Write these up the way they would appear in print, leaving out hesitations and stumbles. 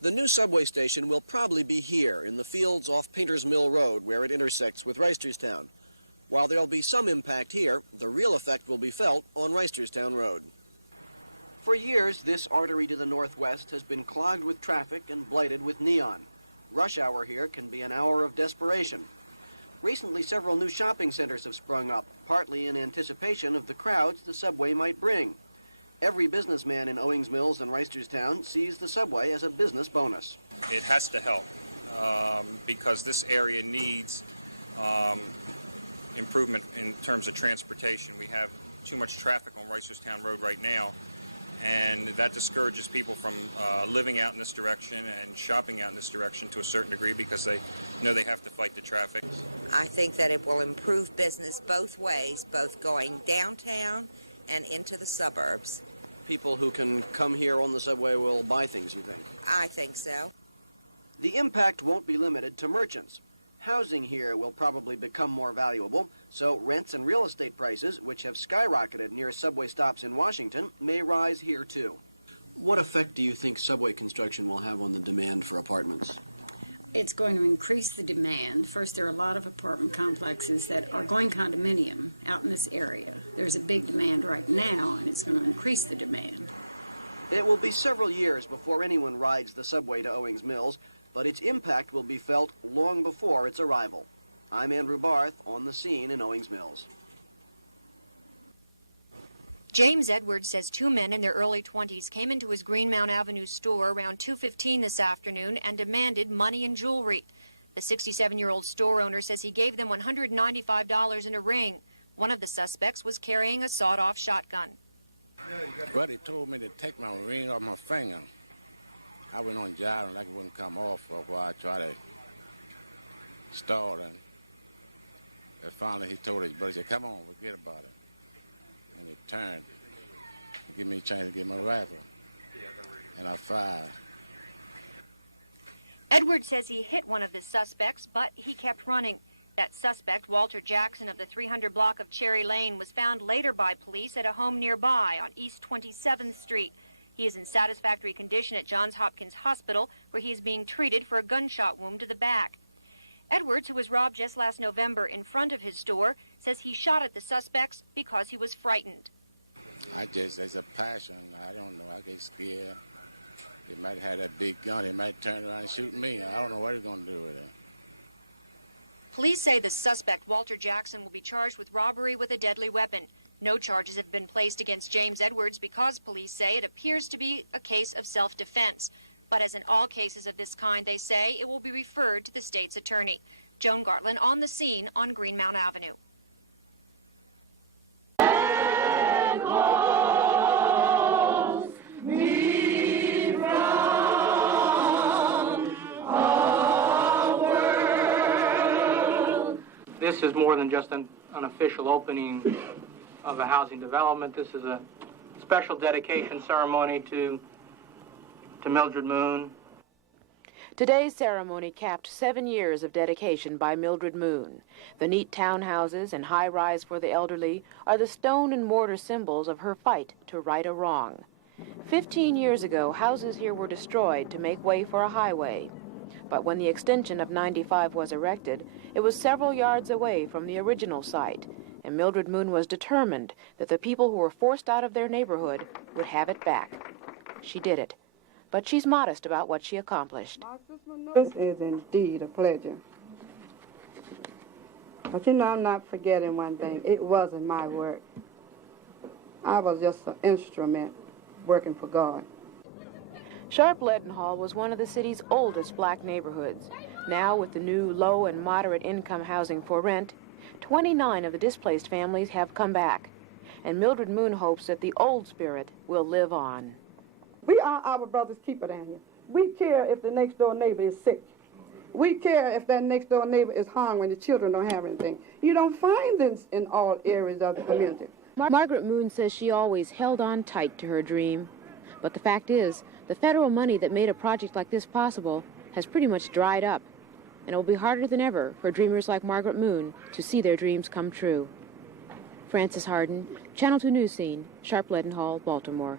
The new subway station will probably be here in the fields off Painters Mill Road where it intersects with Reisterstown. While there'll be some impact here, the real effect will be felt on Reisterstown Road. For years, this artery to the northwest has been clogged with traffic and blighted with neon. Rush hour here can be an hour of desperation. Recently, several new shopping centers have sprung up, partly in anticipation of the crowds the subway might bring. Every businessman in Owings Mills and Reisterstown sees the subway as a business bonus. It has to help because this area needs improvement in terms of transportation. We have too much traffic on Reisterstown Road right now, and that discourages people from living out in this direction and shopping out in this direction to a certain degree because they know they have to fight the traffic. I think that it will improve business both ways, both going downtown and into the suburbs. People who can come here on the subway will buy things, you think? I think so. The impact won't be limited to merchants. Housing here will probably become more valuable, so rents and real estate prices, which have skyrocketed near subway stops in Washington, may rise here too. What effect do you think subway construction will have on the demand for apartments? It's going to increase the demand. First, there are a lot of apartment complexes that are going condominium out in this area. There's a big demand right now, and it's going to increase the demand. It will be several years before anyone rides the subway to Owings Mills, but its impact will be felt long before its arrival. I'm Andrew Barth on the scene in Owings Mills. James Edwards says two men in their early 20s came into his Greenmount Avenue store around 2:15 this afternoon and demanded money and jewelry. The 67-year-old store owner says he gave them $195 in a ring. One of the suspects was carrying a sawed-off shotgun. Buddy told me to take my ring off my finger. I went on job and like it wouldn't come off for a while. I tried to stall and finally he told his buddy, he said, come on, forget about it. And he turned and gave me a chance to get my rifle. And I fired. Edwards says he hit one of the suspects, but he kept running. That suspect, Walter Jackson of the 300 block of Cherry Lane, was found later by police at a home nearby on East 27th Street. He is in satisfactory condition at Johns Hopkins Hospital, where he is being treated for a gunshot wound to the back. Edwards, who was robbed just last November in front of his store, says he shot at the suspects because he was frightened. There's a passion. I don't know. I get scared. He might have that big gun. He might turn around and shoot me. I don't know what he's going to do with it. Police say the suspect, Walter Jackson, will be charged with robbery with a deadly weapon. No charges have been placed against James Edwards because police say it appears to be a case of self-defense. But as in all cases of this kind, they say it will be referred to the state's attorney. Joan Gartland on the scene on Greenmount Avenue. This is more than just an official opening of a housing development. This is a special dedication ceremony to Mildred Moon. Thank you so much. This is indeed a pleasure. But you know, I'm not forgetting one thing. It wasn't my work. I was just an instrument working for God. We are our brother's keeper down here. We care if the next door neighbor is sick. We care if that next door neighbor is hungry when the children don't have anything. You don't find this in all areas of the community. Margaret Moon says she always held on tight to her dream. But the fact is, the federal money that made a project like this possible has pretty much dried up. And it will be harder than ever for dreamers like Margaret Moon to see their dreams come true. Frances Harden, Channel 2 News Scene, Sharp Leadenhall, Baltimore.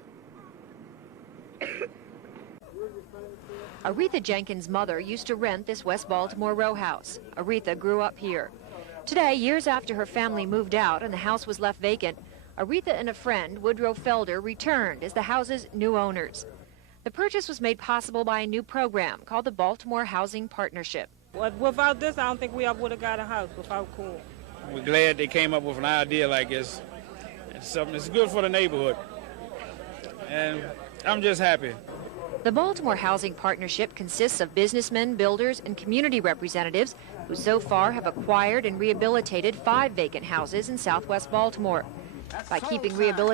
That's a sold sign.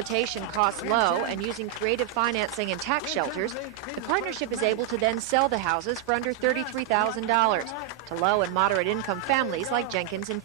We intend for these to be the first of many. Mr. Mayor, you like to join that? There you go.